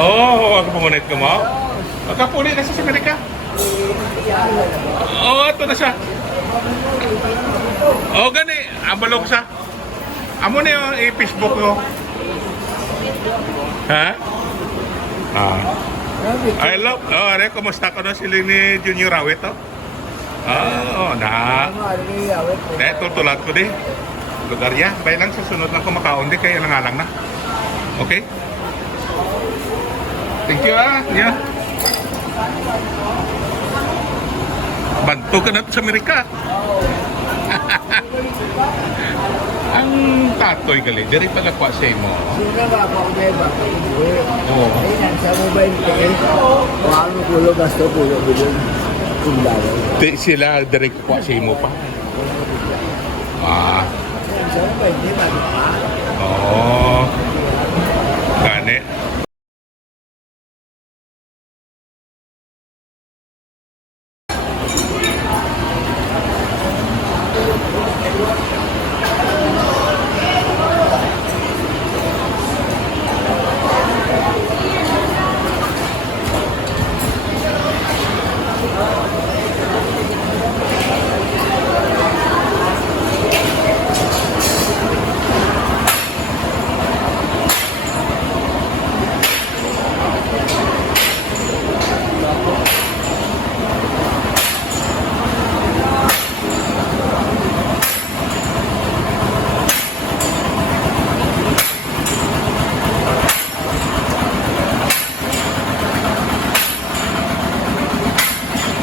Oh, ako pumunit ko mo. Magkapuli na siya sa Amerika. Oh, ito na siya. Oh, gani. Amalok siya. Amo na yung i-Facebook ko. Ha? Ah. I love. Oh, are, kumusta ko na sila ni Junior Awit, oh? Oh, na. Tutulat ko di. Lugar ya. Bay lang sa sunod lang kumakaon di. Kaya lang na. Okay? Thank you, ah. Yeah. Banto ka na sa Amerika. Ang tatoy gali, diri pala kwa sa mo. Sino ba ako dahil ba? Oo. Ay, nasa mobile phone. Paano kulo gasto kulo bilhin? Kundalo. Sila diri kwa sa mo pa. Ah. Sa mobile, di ba? Oh. Gani.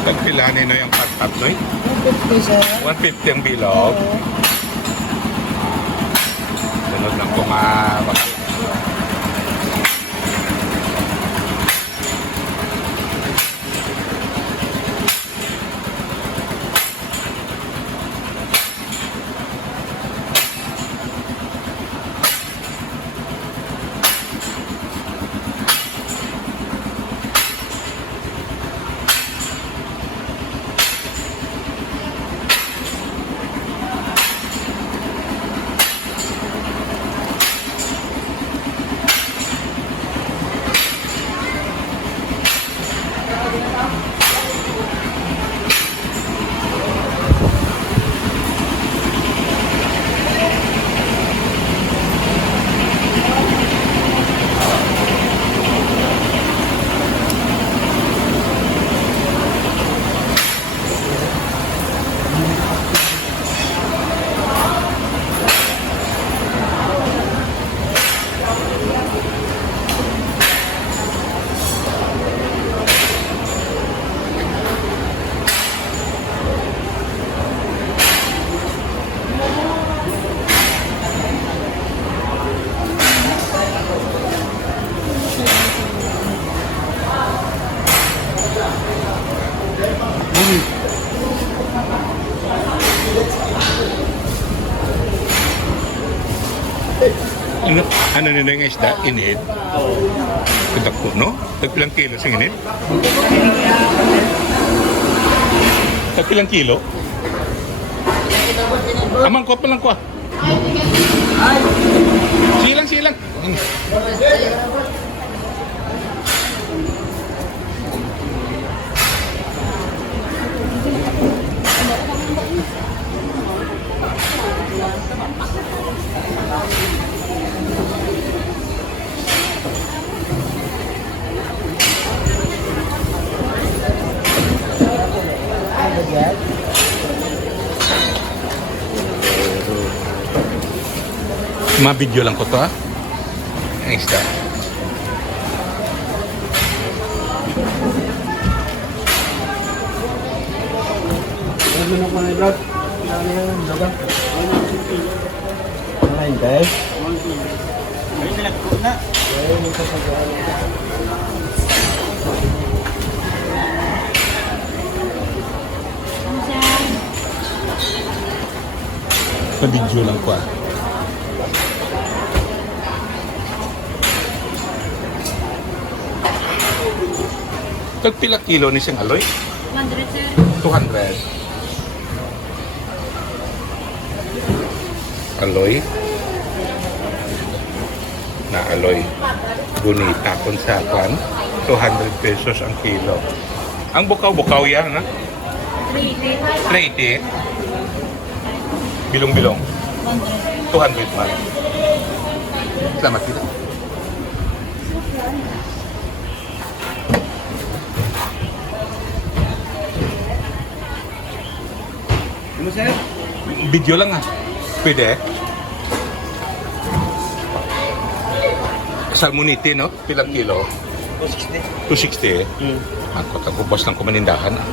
Tagpilanin na yung cut-up, no? 150 sir. 150 ang bilog. Sunod lang kung baka. Ano nila yung isda? Inid? Pitak po, no? Tagpilang kilo sa inid? Tagpilang kilo? Amang ko pa lang ko. Silang, silang. Ma-video lang ko to, ha? Ang isda. Ano na po na vlog? Ano yung vlog? Ano guys? Ay, nilagpo na. Ay, nagsasagaan. Ma-video lang ko, ha? Tagpila kilo ni siyang aloy? 200 sir. 200. Aloy. na aloy. Bonita kung sa kwan. 200 pesos ang kilo. Ang bukaw-bukaw yan, ha? 380. Bilong-bilong. 200 man. Salamat kita. Ano sir? Video lang ah. Pwede eh. Salmonite, no? Pilang kilo? 260 eh. Ako, tagubos lang kumanindahan ah.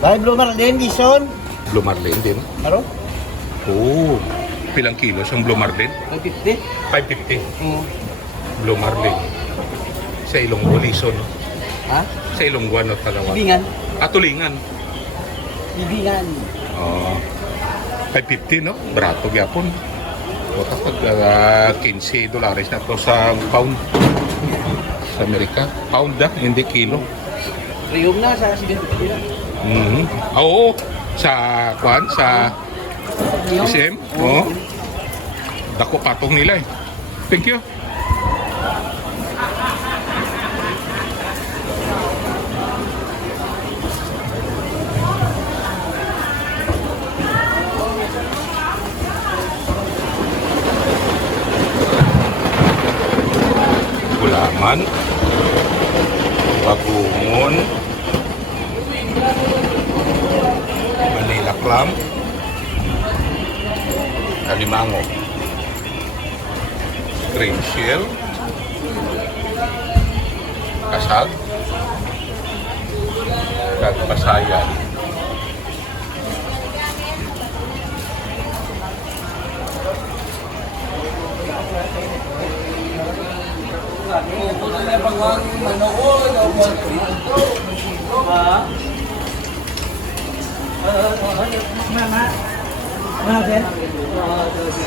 Dahil Blue Marlin, Dison. Blue Marlin din. Ano? Oo. Pilang kilo siyang Blue Marlin? 550? 550. Blue Marlin. Sa Ilonggo, Lison. No? Ha? Sa Ilonggo, no? Talawa. Ibingan. Tulingan. Ibingan. Oh. 550, no? Barato gyapon. O kapag $15 na to sa pound. Sa Amerika. Pound na, hindi kilo. Riyom na sa Sigan. Oo. Sa kwan, sa SM. Oo. Dako patong nila eh. Thank you. Gulaman, bagungon, Manila clam, alimango, green shell, kasag, pasayan.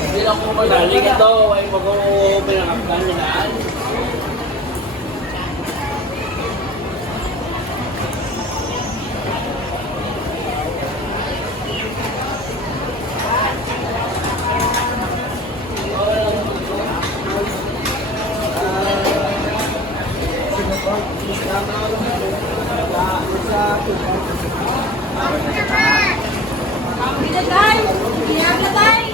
Hindi lang po magaling ito. Ay mag-pinakapgan nila. Bilang na tayo.